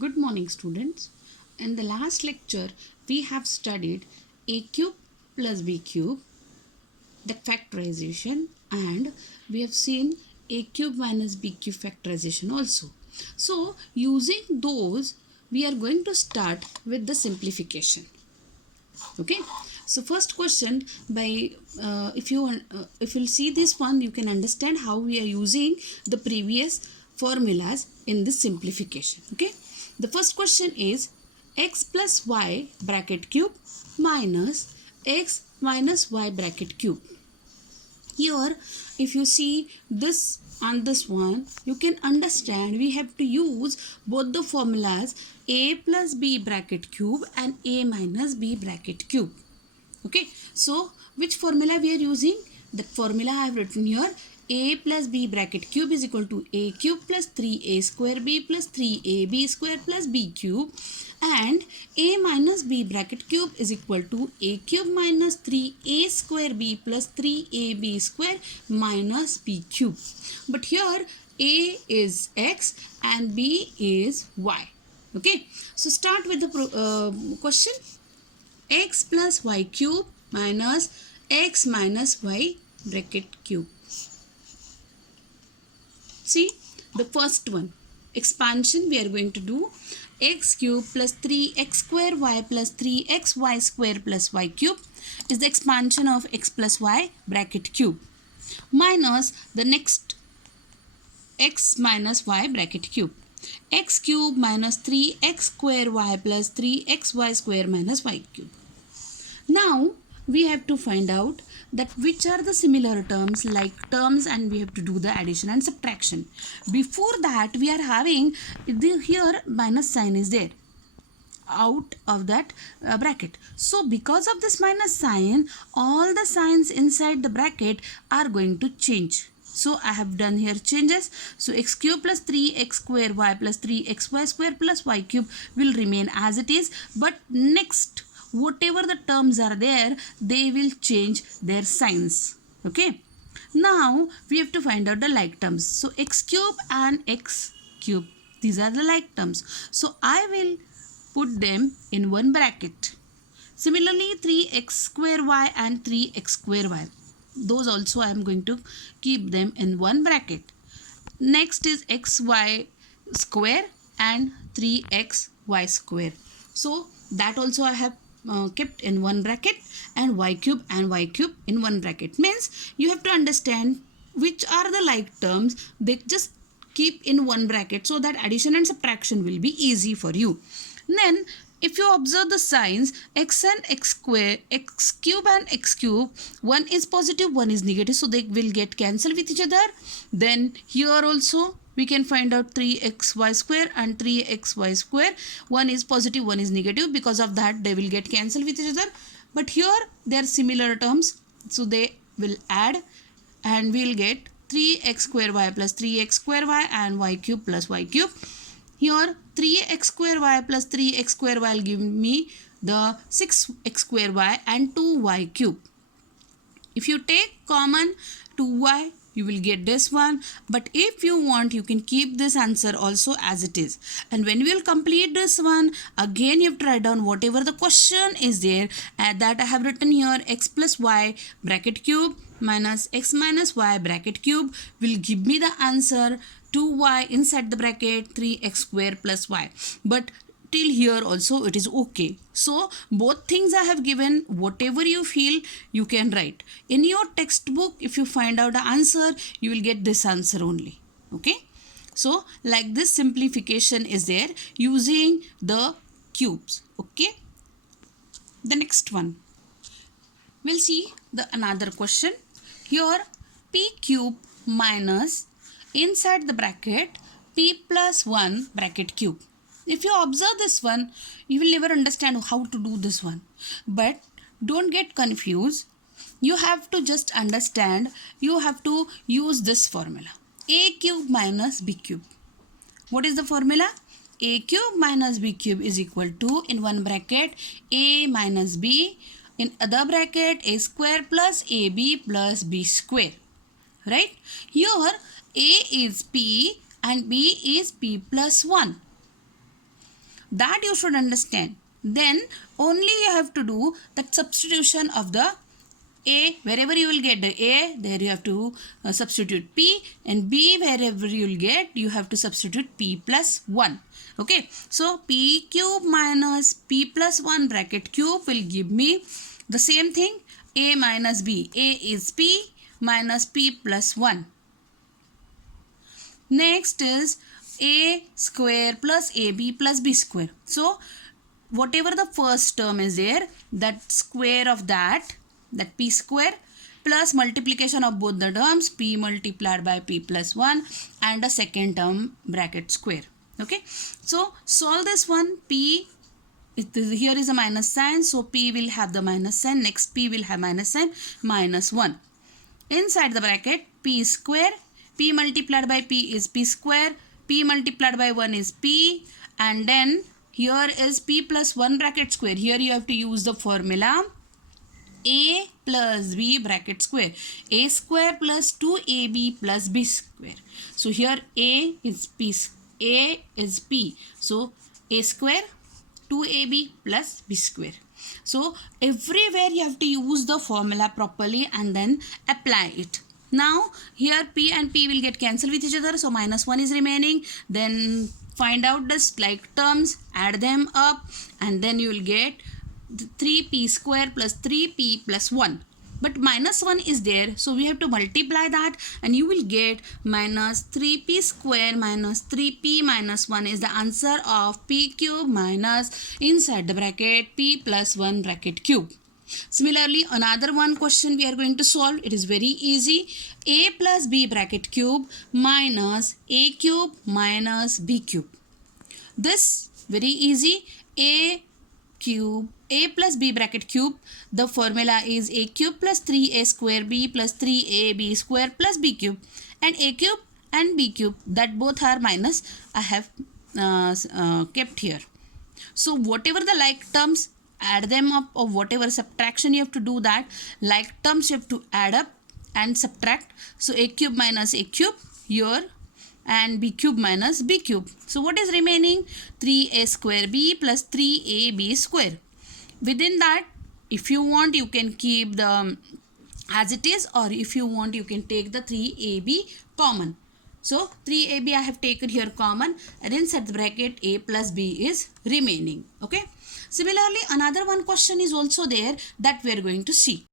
Good morning, students. In the last lecture, we have studied a cube plus b cube, the factorization, and we have seen a cube minus b cube factorization also. So, using those, we are going to start with the simplification. Okay. So, first question by if you'll see this one, you can understand how we are using the previous formulas in this simplification. Okay. The first question is x plus y bracket cube minus x minus y bracket cube. Here, if you see this on this one, you can understand we have to use both the formulas a plus b bracket cube and a minus b bracket cube. Okay, so which formula we are using? That formula I have written here: a plus b bracket cube is equal to a cube plus 3a square b plus 3ab square plus b cube, and a minus b bracket cube is equal to a cube minus 3a square b plus 3ab square minus b cube. But here a is x and b is y. Okay, so start with the question. X plus y cube minus x minus y bracket cube. See the first one, expansion. We are going to do x cube plus 3x square y plus 3xy square plus y cube is the expansion of x plus y bracket cube minus the next x minus y bracket cube. X cube minus 3x square y plus 3xy square minus y cube. Now we have to find out that which are the similar terms like terms, and we have to do the addition and subtraction. Before that, we are having here minus sign is there out of that bracket. So because of this minus sign, all the signs inside the bracket are going to change. So I have done here changes. So x cube plus 3x square y plus 3xy square plus y cube will remain as it is. But next, whatever the terms are there, they will change their signs. Okay. Now we have to find out the like terms. So x cube and x cube, these are the like terms. So I will put them in one bracket. Similarly, 3x square y and 3x square y, those also I am going to keep them in one bracket. Next is xy square and 3xy square. So that also I have kept in one bracket, and y cube in one bracket. Means you have to understand which are the like terms, they just keep in one bracket so that addition and subtraction will be easy for you. Then if you observe the signs x and x square, x cube and x cube, one is positive, one is negative, so they will get cancelled with each other. Then here also we can find out 3xy square and 3xy square, one is positive, one is negative, because of that they will get cancelled with each other. But here they are similar terms, so they will add and we will get 3x square y plus 3x square y and y cube plus y cube. Here 3x square y plus 3x square y will give me the 6x square y and 2y cube. If you take common 2y, you will get this one. But if you want, you can keep this answer also as it is. And when we will complete this one, again you have to write down whatever the question is there. That I have written here, x plus y bracket cube minus x minus y bracket cube will give me the answer 2y inside the bracket 3x square plus y. But till here also it is okay. So both things I have given, whatever you feel you can write. In your textbook, if you find out the answer, you will get this answer only. Okay. So like this simplification is there using the cubes. Okay. The next one, we'll see the another question. Here p cube minus inside the bracket p plus 1 bracket cube. If you observe this one, you will never understand how to do this one. But don't get confused. You have to just understand, you have to use this formula. A cube minus b cube. What is the formula? A cube minus b cube is equal to, in one bracket, a minus b, in other bracket, a square plus ab plus b square. Right? Here a is p and b is p plus 1. That you should understand. Then only you have to do that substitution of the A. Wherever you will get the A, there you have to substitute P, and B, wherever you will get, you have to substitute P plus 1. Okay, so P cube minus P plus 1 bracket cube will give me the same thing, A minus B. A is P minus P plus 1. Next is A square plus AB plus B square. So whatever the first term is there, that square of that P square plus multiplication of both the terms, P multiplied by P plus 1, and a second term bracket square. Okay, so solve this one. P, here is a minus sign, so P will have the minus sign. Next P will have minus sign, minus 1. Inside the bracket, P square, P multiplied by P is P square, P multiplied by 1 is P, and then here is P plus 1 bracket square. Here you have to use the formula A plus B bracket square. A square plus 2AB plus B square. So here A is P. A is P. So A square 2AB plus B square. So everywhere you have to use the formula properly and then apply it. Now here P and P will get cancelled with each other. So minus 1 is remaining. Then find out the like terms, add them up, and then you will get 3P square plus 3P plus 1. But minus 1 is there, so we have to multiply that, and you will get minus 3P square minus 3P minus 1 is the answer of P cube minus inside the bracket P plus 1 bracket cube. Similarly, another one question we are going to solve. It is very easy. A plus B bracket cube minus A cube minus B cube. This very easy. A plus B bracket cube, the formula is A cube plus 3A square B plus 3AB square plus B cube, and A cube and B cube, that both are minus, I have kept here. So whatever the like terms, add them up, or whatever subtraction you have to do, that like terms you have to add up and subtract. So A cube minus A cube here, and B cube minus B cube. So what is remaining? 3A square B plus 3AB square. Within that, if you want, you can keep the as it is, or if you want, you can take the 3AB common. So 3AB I have taken here common, and inside the bracket A plus B is remaining. Okay. Similarly, another one question is also there that we are going to see.